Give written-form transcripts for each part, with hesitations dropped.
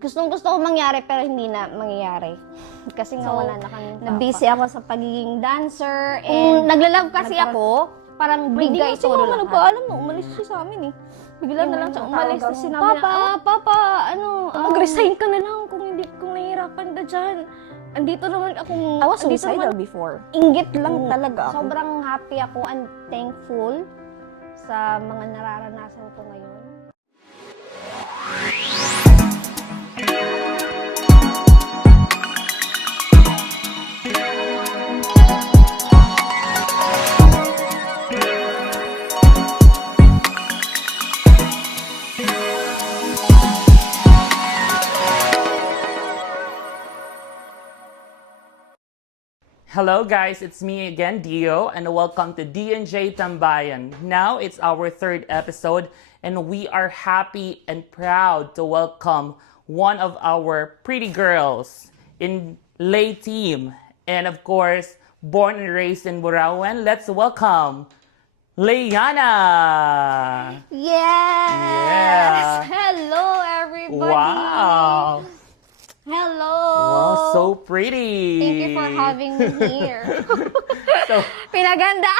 Gustong-gusto ko mangyari pero hindi na mangyayari. Kasi nga wala na kami. Na-busy ako sa pagiging dancer. And naglalove kasi ako, parang bigay Hindi todo nga lahat. nagpaalam na umalis siya sa amin eh. Bigla na lang siya umalis na sinabi Papa, mag-resign ka na lang kung nahihirapan ka dyan. Andito naman akong... I was andito suicidal naman- before. Inggit lang talaga ako. Sobrang happy ako and thankful sa mga nararanasan ko ngayon. Hello guys, it's me again, Dio, and welcome to D&J Tambayan. Now it's our third episode, and we are happy and proud to welcome one of our pretty girls in Lay Team, and of course, born and raised in Burauen. Let's welcome Layana! Yes! Yeah. Hello, everybody! Wow! Hello! Wow, so pretty! Thank you for having me here. So, Pinaganda!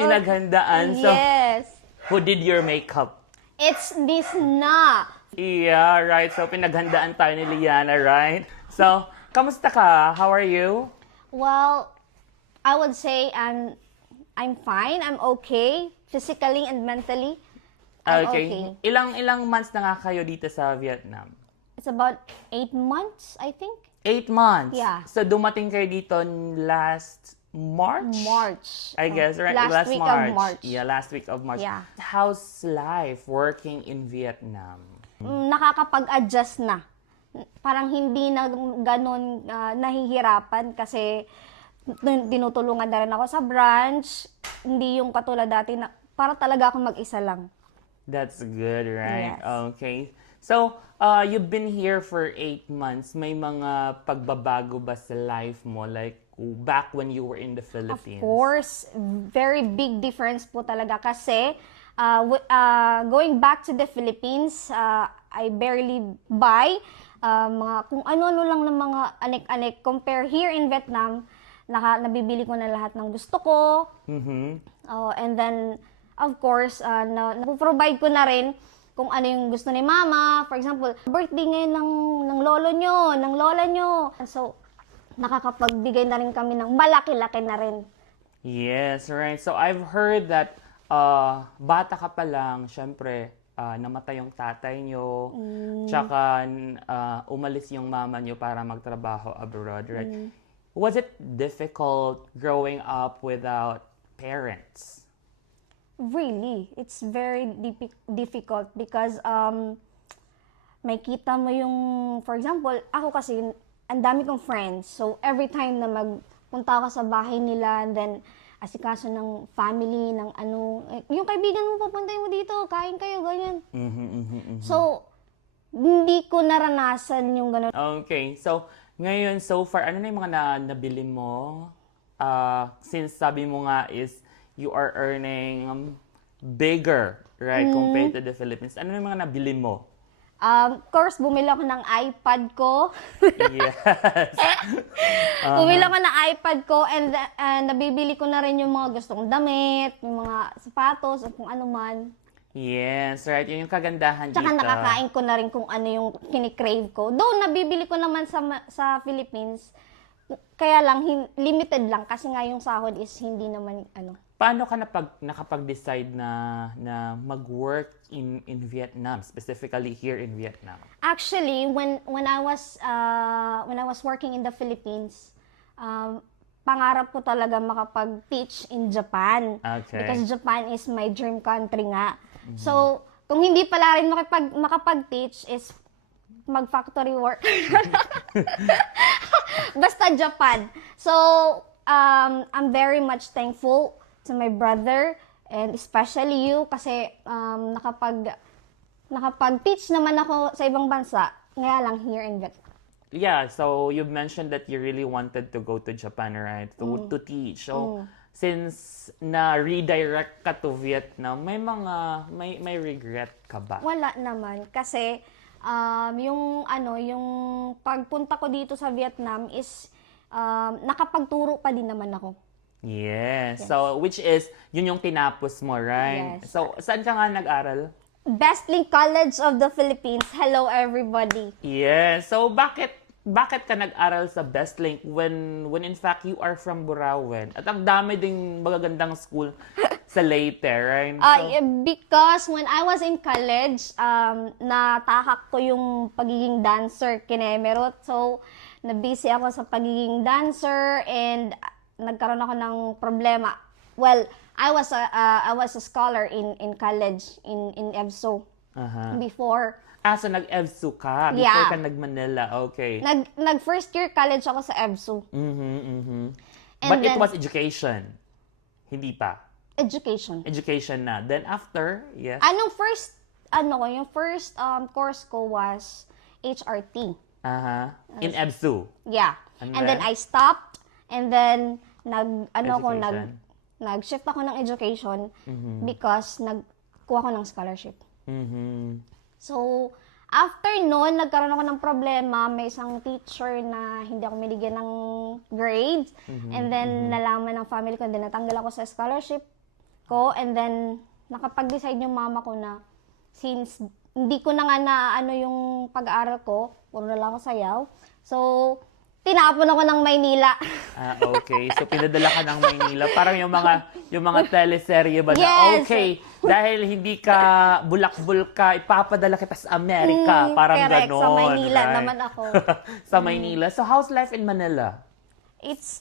pinaghandaan. So, Yes! who did your makeup? It's this na. Yeah, right. So, pinaghandaan tayo ni Liana, right? So, kamusta ka? How are you? Well, I would say I'm fine. I'm okay. Physically and mentally. I'm okay. Ilang months na nga kayo dito sa Vietnam? It's about 8 months, I think. 8 months? Yeah. So, dumating kayo dito last March? March. I guess, right? Last week of March. Yeah, last week of March. Yeah. How's life working in Vietnam? Nakakapag-adjust na. Parang hindi na ganun nahihirapan kasi tinutulungan na rin ako sa branch. Hindi yung katulad dati na para talaga akong mag-isa lang. That's good, right? Yes. Okay. So, you've been here for 8 months. May mga pagbabago ba sa life mo? Like, back when you were in the Philippines? Of course, very big difference po talaga kasi going back to the Philippines, I barely buy mga kung ano-ano lang ng mga anek-anek. Compare here in Vietnam, nabibili ko na lahat ng gusto ko. Mm-hmm. And then, of course, napoprovide ko na rin kung ano yung gusto ni mama. For example, birthday ngayon ng lolo nyo, ng lola nyo. So, nakakapagbigay na rin kami ng malaki-laki na rin. Yes, right. So, I've heard that bata ka pa lang, syempre, namatay yung tatay nyo, tsaka umalis yung mama nyo para magtrabaho abroad, right? Was it difficult growing up without parents? Really, it's very difficult because may kita mo yung, for example, ako kasi, ang dami kong friends. So, every time na magpunta ako sa bahay nila, and then asikaso ng family, ng ano, yung kaibigan mo, papuntay mo dito, kain kayo, ganyan. So, hindi ko naranasan yung gano'n. Okay, so ngayon, so far, ano na yung mga nabili mo? Since sabi mo nga is you are earning bigger, right, compared to the Philippines. Ano na yung mga nabili mo? Of course, bumili ako ng iPad ko. Yes. Bumili ako ng iPad ko and nabibili ko na rin yung mga gusto kong damit, yung mga sapatos, o kung ano man. Yes, right. Yun yung kagandahan Tsaka dito. nakakain ko na rin kung ano yung kinikrave ko. Though, nabibili ko naman sa Philippines, kaya lang, limited lang kasi nga yung sahod is hindi naman, ano. Paano ka nakapag-decide na mag-work in Vietnam, specifically here in Vietnam? Actually, when I was working in the Philippines, pangarap ko talaga makapag-teach in Japan. Okay. Because Japan is my dream country nga. So, kung hindi pala rin makapag-teach is mag-factory work. Basta Japan. So, I'm very much thankful to my brother and especially you kasi nakapag-teach naman ako sa ibang bansa, kaya lang here in Vietnam. Yeah, so you mentioned that you really wanted to go to Japan, right? To teach. So, since na-redirect ka to Vietnam, may regret ka ba? Wala naman kasi yung pagpunta ko dito sa Vietnam is nakapagturo pa din naman ako. Yes. So, which is, yun yung tinapos mo, right? Yes. So, saan ka nga nag-aral? Bestlink College of the Philippines. Hello, everybody. Yes. So, bakit ka nag-aral sa Bestlink when in fact you are from Burauen? At ang dami ding magagandang school sa Leyte, right? Because when I was in college, natakak ko yung pagiging dancer, kinemerot. So, nabisi ako sa pagiging dancer and nagkaroon ako ng problema. Well, I was a scholar in college in EBSO Aha. before. So nag-EBSU ka before Yeah. ka nag-Manila. Okay. Nag first year college ako sa EBSO. And But it then- was education. Hindi pa. Education. Education na. Then after, yes. Yung first course ko was HRT. Aha. In EBSU. Yeah. And And then then? I stopped and then Education. nag-shift ako ng education because nagkuha ko ng scholarship. Mhm. So, after noon, nagkaroon ako ng problema. May isang teacher na hindi ako binigyan ng grades. And then, nalaman ng family ko, and then natanggal ako sa scholarship ko. And then, nakapag-decide yung mama ko na since hindi ko na nga na yung pag-aaral ko, puro na lang ako sayaw. So, tinapon ako ng Maynila. Okay. So pinadala ka ng Maynila. Parang yung mga teleserye ba na, Yes. okay, dahil hindi ka bulakbul ka, ipapadala kita sa Amerika. Parang correct. ganon. Sa Maynila right? naman ako. Sa Maynila. So how's life in Manila? It's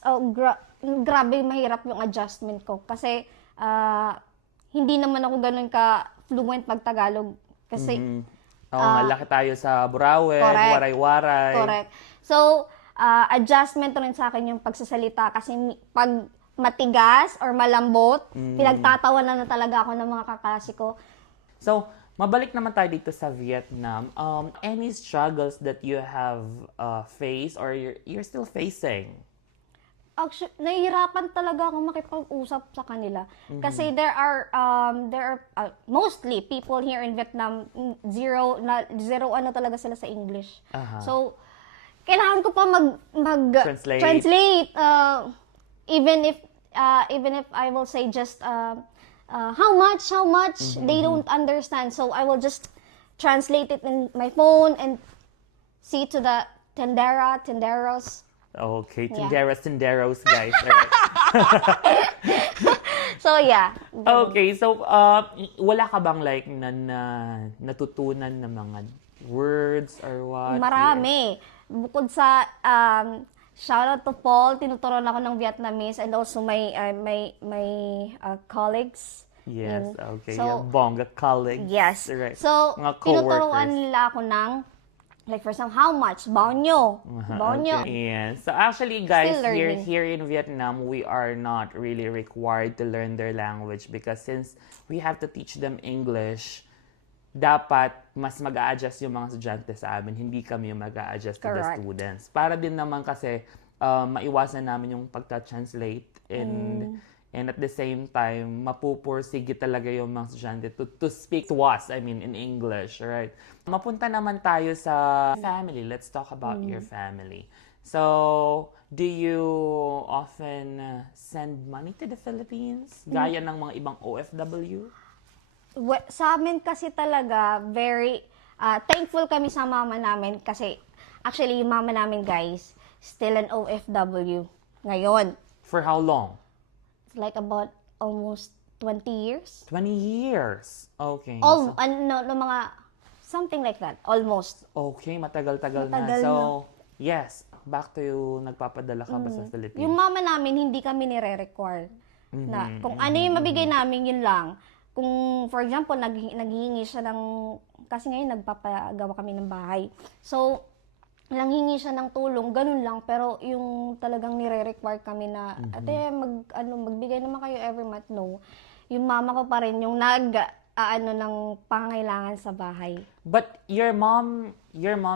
grabe mahirap yung adjustment ko kasi hindi naman ako ganun ka fluent mag-Tagalog kasi Oo nga, laki tayo sa Burauen, correct. Waray-Waray. correct. So adjustment rin sa akin yung pagsasalita kasi pag matigas or malambot, pinagtatawanan na talaga ako ng mga kaklase ko. So, mabalik naman tayo dito sa Vietnam. Any struggles that you have faced or you're still facing? Actually, nahihirapan talaga ako makipag-usap sa kanila. Kasi there are mostly people here in Vietnam, zero talaga sila sa English. Aha. So, kailangan ko pa Translate. translate. Even if I will say just how much, they don't understand. So, I will just translate it in my phone and see to the tenderos. Okay, Yeah. tinderos, guys. Alright. So, yeah. Okay, so wala ka bang like natutunan na mga words or what? Marami. Bukod sa shout out to Paul, tinuturuan ako ng Vietnamese and also my colleagues. Yes, in- okay. So, Yung bongga colleagues. yes. Right. So, Mga tinuturuan coworkers. nila ako ng like for example, how much? Baonyo. Baonyo. Okay. Yeah. So actually, guys, Still learning. here in Vietnam, we are not really required to learn their language because since we have to teach them English, dapat mas mag-a-adjust yung mga estudyante sa amin, hindi kami yung mag-a-adjust to the Correct. students. Para din naman kasi maiwasan namin yung pagta-translate and at the same time, mapupursige talaga yung mga estudyante to speak to us, I mean, in English, right? Mapunta naman tayo sa family. Let's talk about your family. So, do you often send money to the Philippines? Gaya ng mga ibang OFW? Sa amin kasi talaga, very thankful kami sa mama namin kasi actually yung mama namin guys, still an OFW ngayon. For how long? Like about almost 20 years. 20 years. Okay. Mga something like that, almost. Okay, matagal-tagal na. Matagal So, yes, back to you, nagpapadala ka ba sa Philippines? Yung mama namin, hindi kami nire-require. Na kung ano yung mabigay namin, yun lang. Kung, for example, naghihingi siya ng, kasi ngayon nagpapagawa kami ng bahay. So, nanghingi siya ng tulong, ganun lang. Pero yung talagang nire-require kami na, ate, magbigay naman kayo every month, no. Yung mama ko pa rin, yung ng pangangailangan sa bahay. But your mom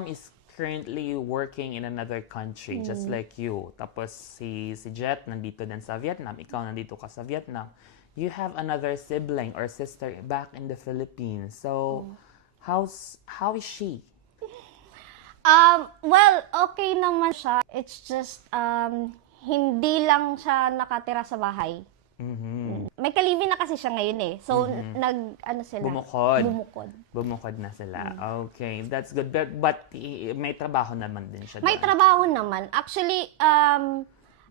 is currently working in another country, just like you. Tapos si Jet nandito din sa Vietnam, ikaw nandito ka sa Vietnam. You have another sibling or sister back in the Philippines. So, how is she? Well, okay naman siya. It's just, hindi lang siya nakatira sa bahay. May kalibin na kasi siya ngayon eh. So, sila? Bumukod. Bumukod na sila. Okay, that's good. But may trabaho naman din siya May doon. trabaho naman. Actually,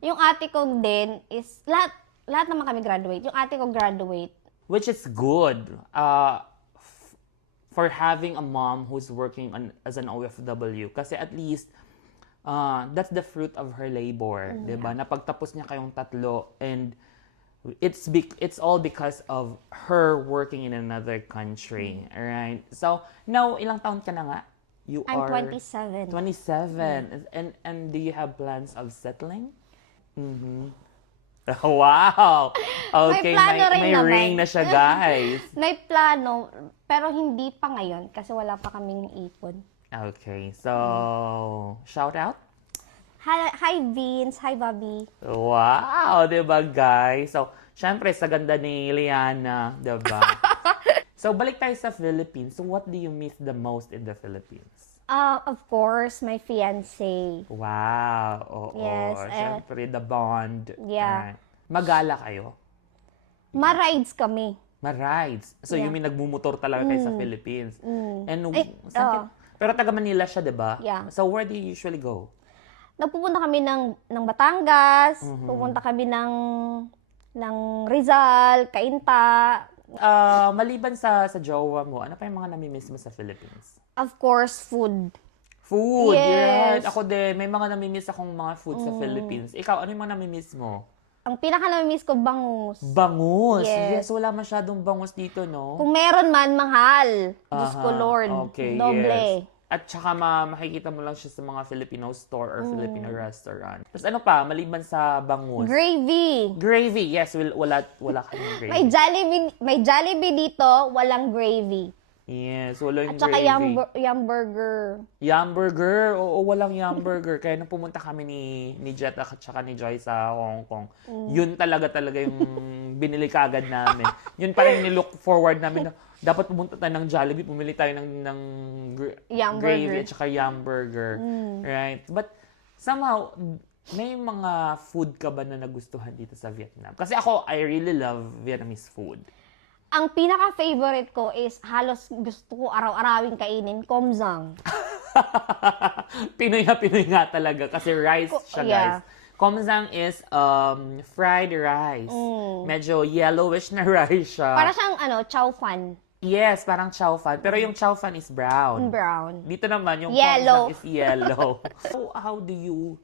yung ate ko din is, lahat naman kami graduate. Yung ate ko graduate. Which is good. For having a mom who's working as an OFW. Kasi at least, that's the fruit of her labor. Diba? Napagtapos niya kayong tatlo and it's all because of her working in another country. Alright? So, now, ilang taon ka na nga? I'm 27. 27. And do you have plans of settling? Wow! Okay, plano rin may naman. ring na siya, guys. May plano, pero hindi pa ngayon kasi wala pa kaming ipon. Okay, so, shout out? Hi Vince, hi Bobby. Wow, diba guys? So, syempre sa ganda ni Liana, diba? So, balik tayo sa Philippines. So, what do you miss the most in the Philippines? Of course, my fiancé. Wow, oo. Yes, Syempre, the bond. Yeah. Right. Magala kayo? Ma-rides kami. Ma-rides. So, Yeah. you mean nagmumotor talaga kayo sa Philippines. And, oo. pero taga Manila siya, diba? Yeah. So, where do you usually go? Nagpupunta kami ng Batangas, pupunta kami ng Rizal, Cainta. Maliban sa jowa mo, ano pa yung mga namimiss mo sa Philippines? Of course, food. Food, Yes. yes. Ako din, may mga namimiss akong mga food sa Philippines. Ikaw, ano yung mga namimiss mo? Ang pinaka-namiss ko, bangus. Bangus. Yes. Yes, wala masyadong bangus dito, no? Kung meron man, mahal. Diyos ko, Aha, Lord. Okay, Doble. yes. At saka makikita mo lang siya sa mga Filipino store or Filipino restaurant. Tapos ano pa, maliban sa bangus? Gravy. Gravy, yes. Wala kaming gravy. May Jollibee dito, walang gravy. Yes, wala yung At saka gravy. Yum Burger. Yum Burger. Oo, walang Yum Burger. Kaya nung pumunta kami ni Jet at saka ni Joy sa Hong Kong, yun talaga yung binili kagad namin. Yun pa rin nilook forward namin na dapat pumunta tayo ng Jollibee, pumili tayo ng Yum gravy Burger. at saka Yum Burger. Right? But somehow, may mga food ka ba na nagustuhan dito sa Vietnam? Kasi ako, I really love Vietnamese food. Ang pinaka-favorite ko is halos gusto ko araw-arawing kainin, Komzang. Pinoy nga talaga kasi rice siya, yeah. guys. Komzang is fried rice. Medyo yellowish na rice siya. Para siyang chow fan. Yes, parang chow fan. Pero yung chow fan is brown. Brown. Dito naman, yung Yellow. Komzang is yellow. So, how do you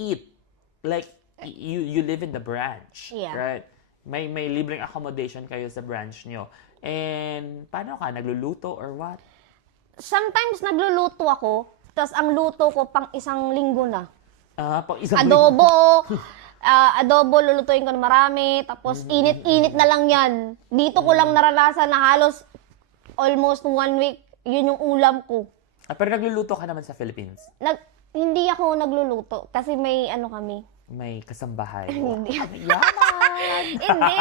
eat? Like, you live in the branch, Yeah. right? May libreng accommodation kayo sa branch nyo. And, paano ka? Nagluluto or what? Sometimes nagluluto ako, tapos ang luto ko pang isang linggo na. Pang isang Adobo, adobo lulutuin ko na marami, tapos init-init na lang yan. Dito ko lang naranasan na halos almost 1 week, yun yung ulam ko. Pero nagluluto ka naman sa Philippines? Hindi ako nagluluto kasi may kami. May kasambahay. Hindi. Yaman! Hindi.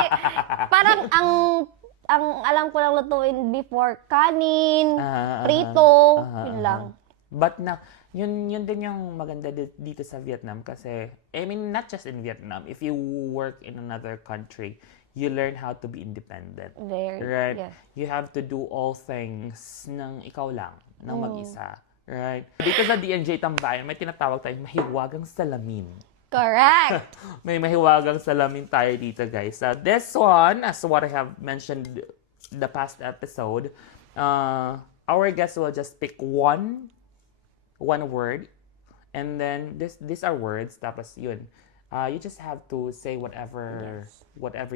Parang ang alam ko lang lutuin before, kanin, prito, yun lang. But yun din yung maganda dito sa Vietnam kasi, I mean, not just in Vietnam. If you work in another country, you learn how to be independent. Very, Right? yeah. You have to do all things ng ikaw lang, ng mag-isa. Right? Dito sa DNJ Tambayan, may tinatawag tayong mahiwagang salamin. Correct. May mahiwagang salamin tayo dito, guys. This one, as what I have mentioned the past episode, our guest will just pick one word, and then these are words. Tapos yun, you just have to say whatever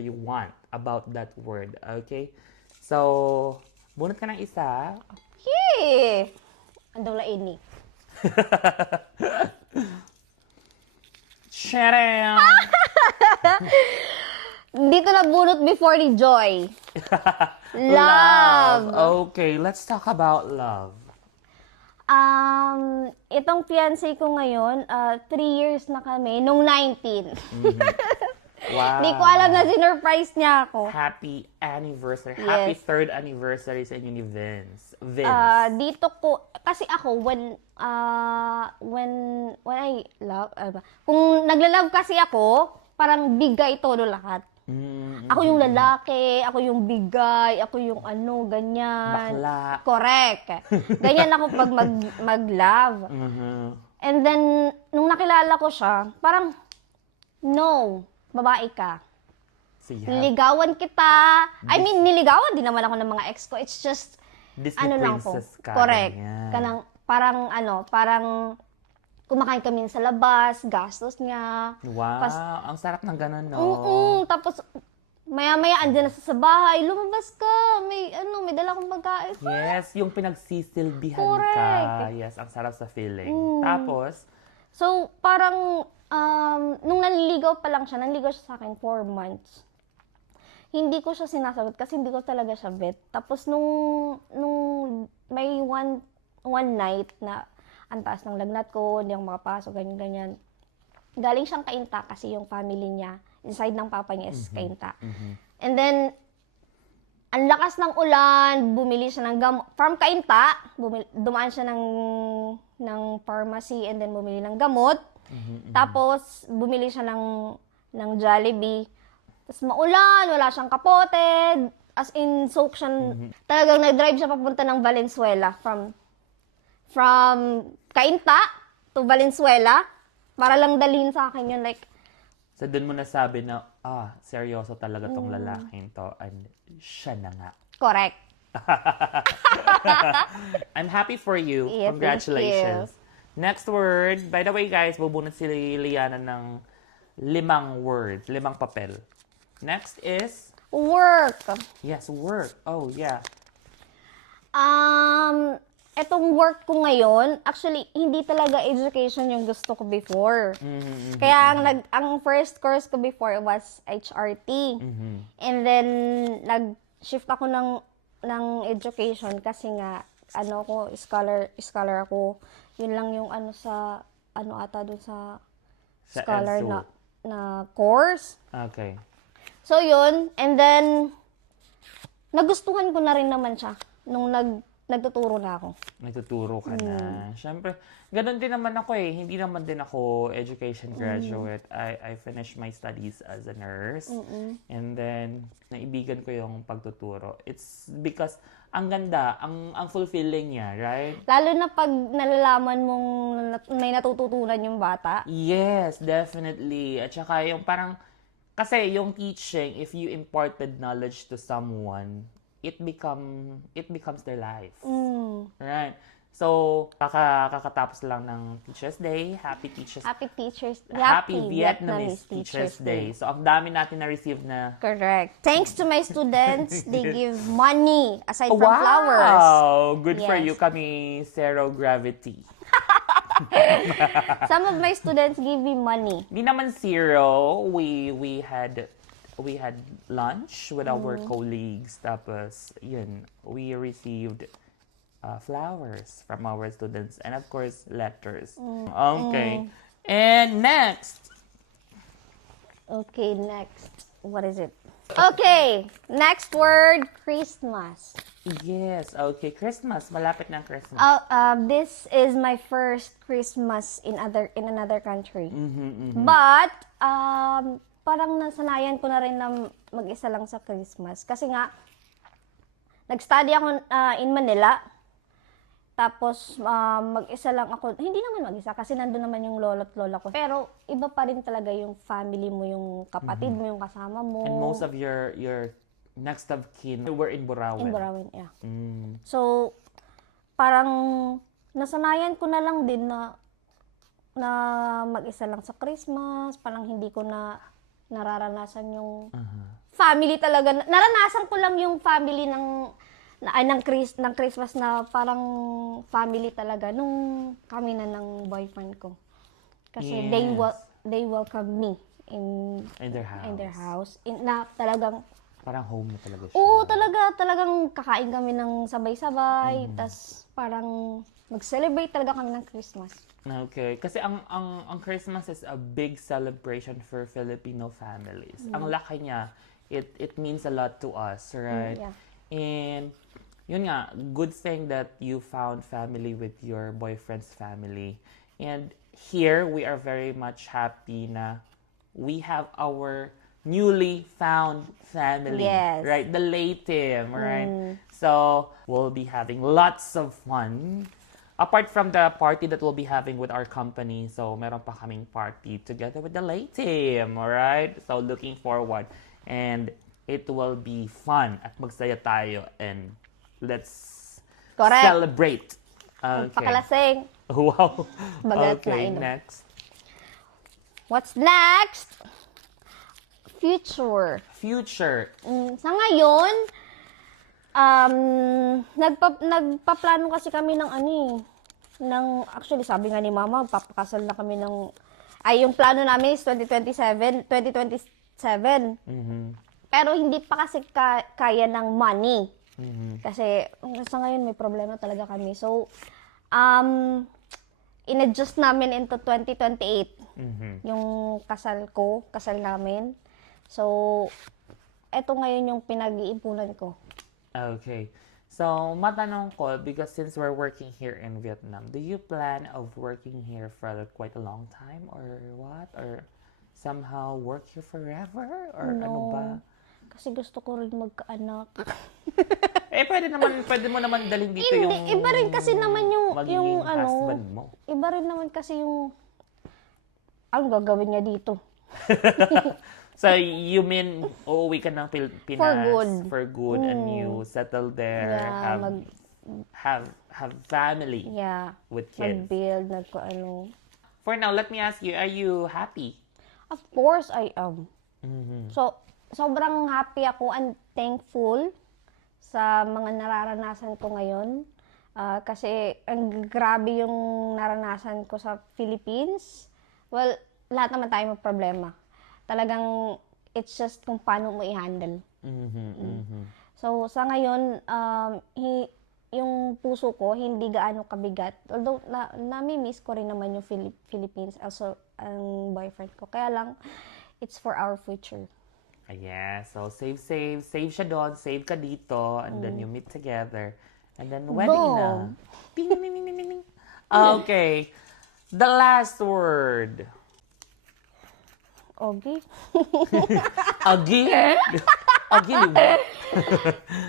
you want about that word. Okay? So, bunot ka ng isa. Yay! Ang dawla ini. Sharam! Dito na bunot before ni Joy. Love. Okay, let's talk about love. Itong fiancé ko ngayon, 3 years na kami, nung 19. Wow. Di ko alam na sinurprise niya ako. Happy anniversary. Yes. Happy third anniversary sa inyo ni Vince. Dito ko, kasi ako, when I love, kung nagla-love kasi ako, parang bigay todo lahat. Ako yung lalaki, ako yung bigay, ako yung ano, ganyan. Bakla. Correct. Ganyan ako pag mag-love. And then, nung nakilala ko siya, parang, no, babae ka. So you have Niligawan kita. I mean, niligawan din naman ako ng mga ex ko. It's just, Disney ano lang ko. princess ka. Correct. ganyan. Parang kumakain kami sa labas, gastos niya. Wow, ang sarap ng ganun, no? Tapos, maya-maya andyan na sa bahay, lumabas ka, may dala kong pagkain. Yes, yung pinagsisilbihan Correct. ka. Yes, ang sarap sa feeling. Tapos, So, parang, nung nanliligaw pa lang siya, nanligaw siya sa akin 4 months. Hindi ko siya sinasagot kasi hindi ko talaga siya bet. Tapos, nung may one night na ang taas ng lagnat ko, hindi ako makapasok, ganyan-ganyan. Galing siyang Cainta kasi yung family niya, inside ng papa niya is Cainta. And then, ang lakas ng ulan, bumili siya ng gamot. From Cainta, dumaan siya ng pharmacy and then bumili ng gamot. Tapos, bumili siya ng Jollibee. Tapos maulan, wala siyang kapote. As in, soak siya. Talagang nag-drive siya papunta ng Valenzuela. From Cainta to Valenzuela. Para lang dalhin sa akin yun. Like, so dun mo nasabi na, seryoso talaga tong lalaking to. And siya na nga. correct. I'm happy for you. Yeah, Congratulations. Next word. By the way, guys, bubunot si Liana ng 5 words. 5 papel. Next is, Work. yes, work. Oh, yeah. Etong work ko ngayon, actually, hindi talaga education yung gusto ko before. Kaya ang first course ko before was HRT. And then, nag-shift ako ng education kasi nga, scholar ako. Yun lang yung dun sa Sa scholar EDSU. na course. Okay. So, yun. And then, nagustuhan ko na rin naman siya nung nagtuturo na ako. Nagtuturo ka na. Siyempre, ganun din naman ako eh. Hindi naman din ako education graduate. I finished my studies as a nurse. And then, naibigan ko yung pagtuturo. It's because, ang ganda, ang fulfilling niya, right? Lalo na pag nalalaman mong may natututunan yung bata. Yes, definitely. At saka yung parang, kasi yung teaching, if you imparted knowledge to someone, it becomes their life. Right? So, kakatapos lang ng Teacher's Day. Happy Vietnamese Teacher's Day. So, ang dami natin na-receive na Correct. Thanks to my students, they give money aside from flowers. Wow! Good for Yes. you. Kami, zero gravity. Some of my students give me money. Di naman zero. We had lunch with our colleagues. Tapos, yun, we received flowers from our students. And of course, letters. Okay. And next. Okay, next. What is it? Okay, next word, Christmas. Yes, okay. Christmas. Malapit ng Christmas. This is my first Christmas in another country. But parang nasanayan ko na rin na mag-isa lang sa Christmas. Kasi nga, nag-study ako in Manila. Tapos, mag-isa lang ako. Hindi naman mag-isa kasi nandun naman yung lolo at lola ko. Pero, iba pa rin talaga yung family mo, yung kapatid mo, yung kasama mo. And most of your next of kin were in Burawen. In Burawen, yeah. So, parang nasanayan ko na lang din na mag-isa lang sa Christmas. Parang hindi ko na nararanasan yung family talaga. Naranasan ko lang yung family ng Christmas na parang family talaga nung kami na ng boyfriend ko. Kasi Yes. they welcome me in In their house. na talagang Parang home na talaga siya. Oo, talagang kakain kami ng sabay-sabay, tas parang mag-celebrate talaga kami ng Christmas. Okay. Kasi ang Christmas is a big celebration for Filipino families. Ang laki niya, it means a lot to us, right? Yeah. And yun nga, good thing that you found family with your boyfriend's family. And here, we are very much happy na we have our newly found family. Yes. Right? The Latim, right? So, we'll be having lots of fun. Apart from the party that we'll be having with our company, so meron pa kaming party together with the Latim, alright? So, looking forward. And it will be fun at magsaya tayo and let's Correct. celebrate. Okay. Pakalasing. Wow. Bagat na Okay, inom. next. What's next? Future. Future. Sa ngayon, nagpaplano kasi kami ng actually sabi nga ni Mama, papakasal na kami yung plano namin is 2027. Mhm. Pero hindi pa kasi kaya ng money. Mhm. Kasi sa ngayon may problema talaga kami. So, in-adjust namin into 2028 Mhm. yung kasal namin. So, eto ngayon yung pinag-iipunan ko. Okay. So, matanong ko, because since we're working here in Vietnam, do you plan of working here for quite a long time or what? Or somehow work here forever? Or ano ba? Kasi gusto ko rin magkaanak. Pwede mo naman dalhin dito yung Hindi, iba rin kasi naman yung magiging husband mo. Iba rin naman kasi yung ang gagawin niya dito. So, you mean, uuwi ka ng Pilipinas For good. for good and you settle there, Yeah, have family Yeah, with kids. mag-build, For now, let me ask you, are you happy? Of course, I am. Mhm. So, sobrang happy ako and thankful sa mga nararanasan ko ngayon. Kasi ang grabe yung naranasan ko sa Philippines. Well, lahat naman tayo may problema. Talagang it's just kung paano mo i-handle. Mhm. Mhm. So, sa ngayon, yung puso ko hindi gaano kabigat. Although, nami-miss ko rin naman yung Philippines. Also, ang boyfriend ko. Kaya lang, it's for our future. Yeah, so save siya doon, save ka dito, and then you meet together, and then wedding na. Boom. Ding, ding, ding, ding, ding, ding. Okay, the last word. Okay. Again? Again, ba?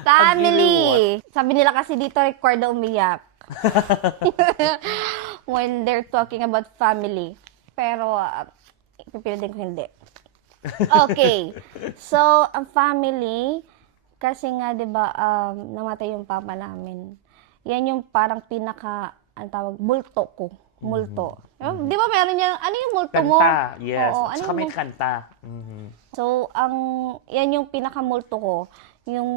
Family! Sabi nila kasi dito, required na umiyak. When they're talking about family. Pero, pipilitin ko hindi. Okay. So, ang family, kasi nga, di ba, namatay yung papa namin. Yan yung parang ang tawag, multo ko. Multo. Di ba meron yan, ano yung multo mo? Kanta, yes. Oo, Tsaka may kanta. Mhm. So, yan yung pinakamulto ko. Yung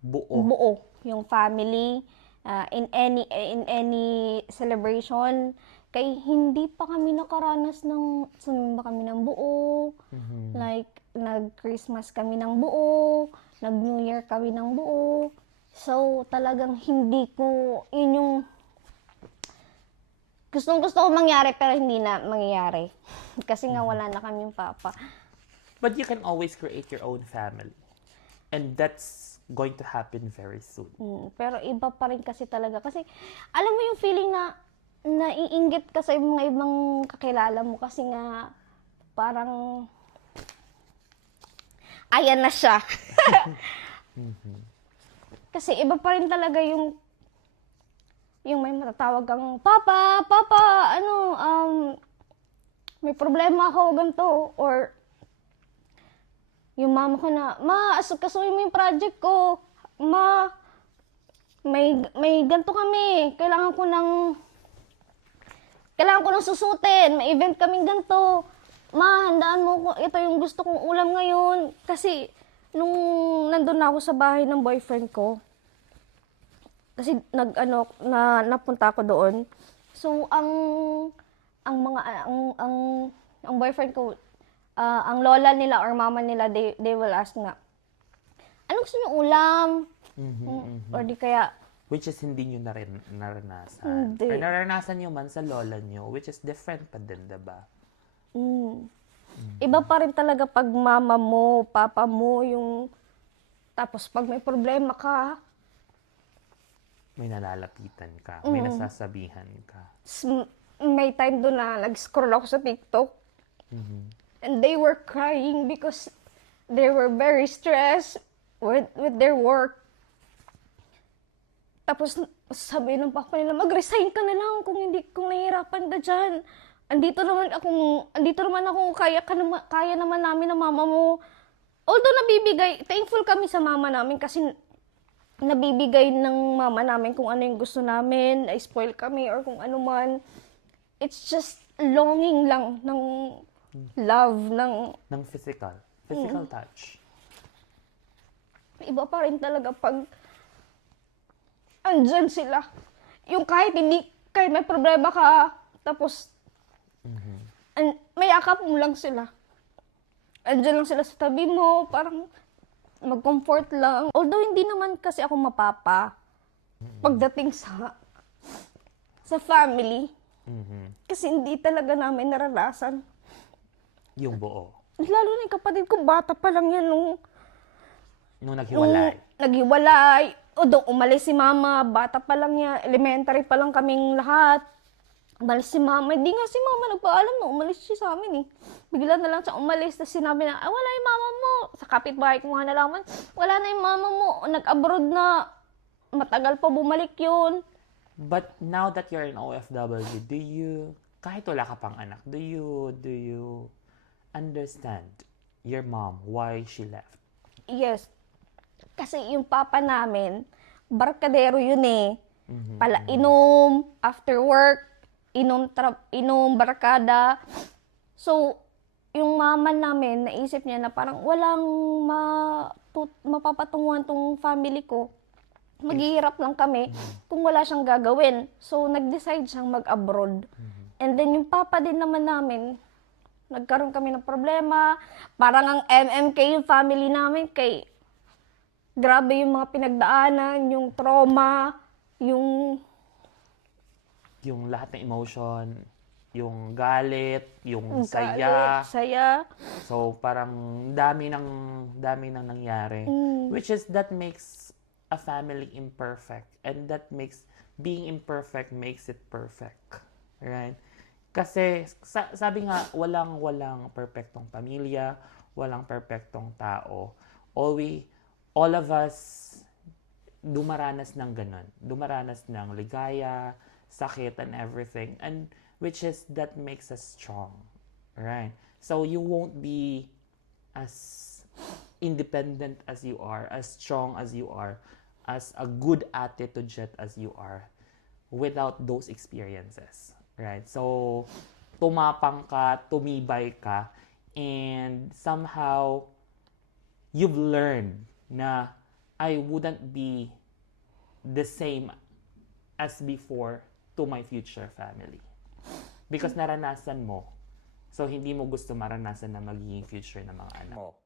buo, yung family, in any celebration. Kaya hindi pa kami nakaranas ng sumimba kami ng buo. Like, nag-Christmas kami ng buo, nag-New Year kami ng buo. So, talagang hindi ko, yun yung gustong-gusto ko mangyari pero hindi na mangyayari. Kasi nga wala na kaming papa. But you can always create your own family. And that's going to happen very soon. Pero iba pa rin kasi talaga. Kasi alam mo yung feeling na naiinggit ka sa mga ibang kakilala mo kasi nga parang ayan na siya. Kasi iba pa rin talaga yung may matatawag kang, Papa, may problema ako, ganito. Or, yung mama ko na, Ma, asukasuin mo yung project ko. Ma, may ganito kami. Kailangan ko ng susutin. May event kaming ganito. Ma, handaan mo ko. Ito yung gusto kong ulam ngayon. Kasi, nung nandun na ako sa bahay ng boyfriend ko, kasi napunta ako doon. So ang boyfriend ko, ang lola nila or mama nila, they will ask na, ano gusto niyo ulam? Mhm. Or di kaya, Which is hindi nyo naranasan. Hindi. Or naranasan nyo man sa lola nyo, which is different pa din, diba? iba pa rin talaga pag mama mo, papa mo, yung, tapos pag may problema ka, May nalalapitan ka, may nasasabihan ka. may time doon na nag-scroll ako sa TikTok. And they were crying because they were very stressed with their work. Tapos sabi ng papa nila, mag-resign ka na lang kung nahihirapan ka dyan. Andito naman ako, kaya naman namin ng mama mo. Although thankful kami sa mama namin kasi nabibigay ng mama namin kung ano yung gusto namin, na-spoil kami or kung ano man. It's just longing lang ng love, Ng physical touch. iba pa rin talaga pag andyan sila. Yung kahit may problema ka, tapos mayakap mo lang sila. Andyan lang sila sa tabi mo, parang mag-comfort lang. Although hindi naman kasi ako mapapa pagdating sa family. Kasi hindi talaga namin naranasan. Yung buo. Lalo na yung kapatid ko, bata pa lang yan Nung nung naghiwalay. naghiwalay. Doon umalis si mama, bata pa lang yan, elementary pa lang kaming lahat. Umalis si mama, hindi nga si mama nagpaalam na umalis siya sa amin eh. Bigla na lang siya umalis, tapos sinabi na, wala yung mama mo. Sa kapitbahay ko nga nalaman, wala na yung mama mo, nag-abroad na, matagal pa bumalik yun. But now that you're an OFW, kahit wala ka pang anak, do you understand your mom, why she left? Yes. Kasi yung papa namin, barkadero yun eh. Pala inom, after work, inom, barkada. So, yung mama namin, naisip niya na parang walang mapapatunguhan tong family ko. Maghihirap lang kami kung wala siyang gagawin. So, nag-decide siyang mag-abroad. And then, yung papa din naman namin, nagkaroon kami ng problema. Parang ang MMK yung family namin, grabe yung mga pinagdaanan, yung trauma, yung Yung lahat ng emotion, yung galit, yung saya. saya. So, parang dami nang nangyari. Which is, that makes a family imperfect. And that makes, being imperfect makes it perfect. Right? Kasi, sabi nga, walang perfectong pamilya, walang perfectong tao. All of us, dumaranas ng ganun. Dumaranas ng ligaya, sakit, and everything. And which is, that makes us strong. Right? So, you won't be as independent as you are, as strong as you are, as a good attitude as you are, without those experiences. Right? So, tumapang ka, tumibay ka, and somehow, you've learned na I wouldn't be the same as before to my future family. Because naranasan mo. So, hindi mo gusto maranasan na magiging future ng mga anak mo.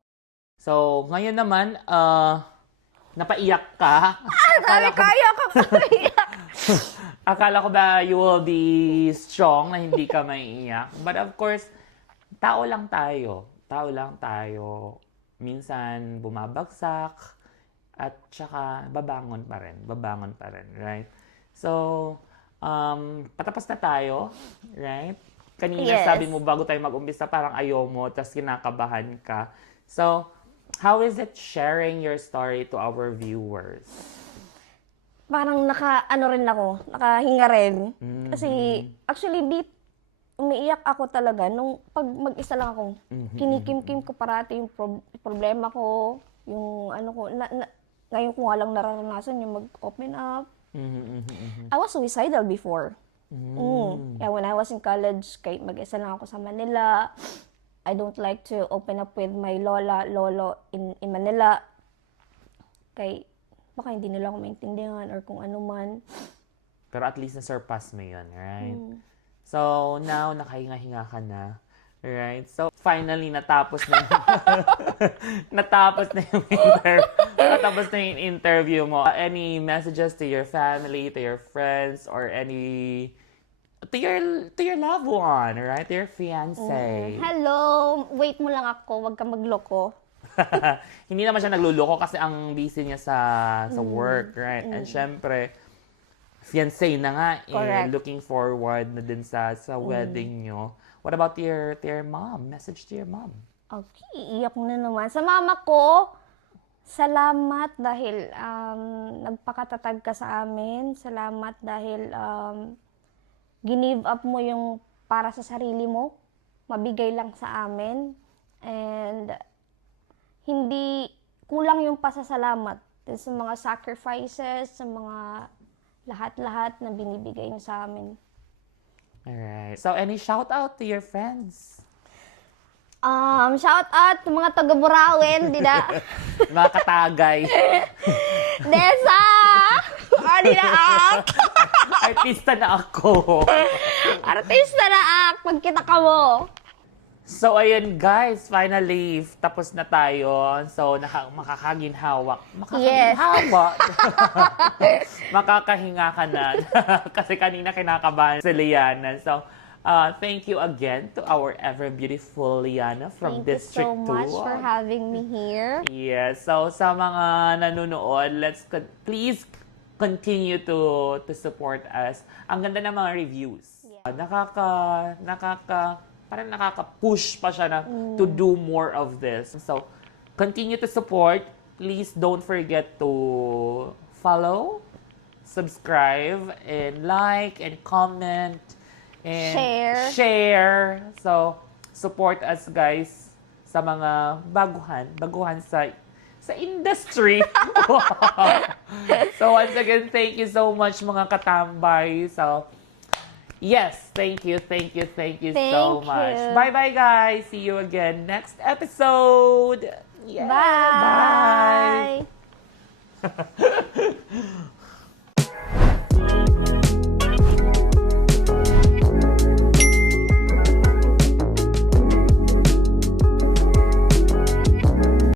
So, ngayon naman, napaiyak ka. Kaya ka kaya. Akala ko ba you will be strong na hindi ka maiiyak. But of course, tao lang tayo. Minsan bumabagsak at saka babangon pa rin, right? So, patapos na tayo, right? Kanina Yes. sabi mo bago tayo mag-umpisa parang ayaw mo, tapos kinakabahan ka. So, how is it sharing your story to our viewers? Parang nakahinga rin. Kasi, actually, umiiyak ako talaga nung pag mag-isa lang ako. Kinikim-kim ko parati yung problema ko, yung ano ko, ngayon ko nga lang naranasan yung mag-open up. I was suicidal before. Yeah, when I was in college, mag-isa lang ako sa Manila. I don't like to open up with my lolo in Manila. Baka hindi nila ako maintindihan or kung ano man. Pero at least na-surpass mo yun, right? So, now, nakahinga-hinga ka na. Right? So, finally, natapos na yung, natapos na yung interview mo. Any messages to your family, to your friends, or any, to your loved one, right? To your fiancé. Hello, wait mo lang ako, wag ka magloko. Hindi naman siya nagluloko kasi ang busy niya sa work, right? And syempre, fiancé na nga, Correct. looking forward na din sa wedding nyo. What about to your mom? Message to your mom. Okay, iiyak na naman. Sa mama ko, salamat dahil nagpakatatag ka sa amin. Salamat dahil ginive up mo yung para sa sarili mo. Mabigay lang sa amin. And hindi kulang yung pasasalamat sa mga sacrifices, sa mga lahat-lahat na binibigay niyo sa amin. Alright. So, any shout out to your friends? Shout out to mga taga Burawin, dida. Mga katagay. Desa! Dida ak! Artista na ako. Artista na ak! Pagkita ka mo. So, ayun guys, finally, tapos na tayo. So, makakaginhawak. Yes. Makakaginhawa. Makakahinga ka na. Kasi kanina kinakabahan si Liana. So, thank you again to our ever beautiful Liana from Thank you District so 2. much for having me here. Yes. So, sa mga nanonood, please continue to support us. Ang ganda ng mga reviews. Yeah. Parang nakaka-push pa siya na to do more of this. So, continue to support. Please don't forget to follow, subscribe, and like, and comment, and share. So, support us guys sa mga baguhan sa industry. So, once again, thank you so much mga katambay. So, yes, thank you so much. you. Bye-bye, guys. See you again next episode. Yeah, Bye! bye.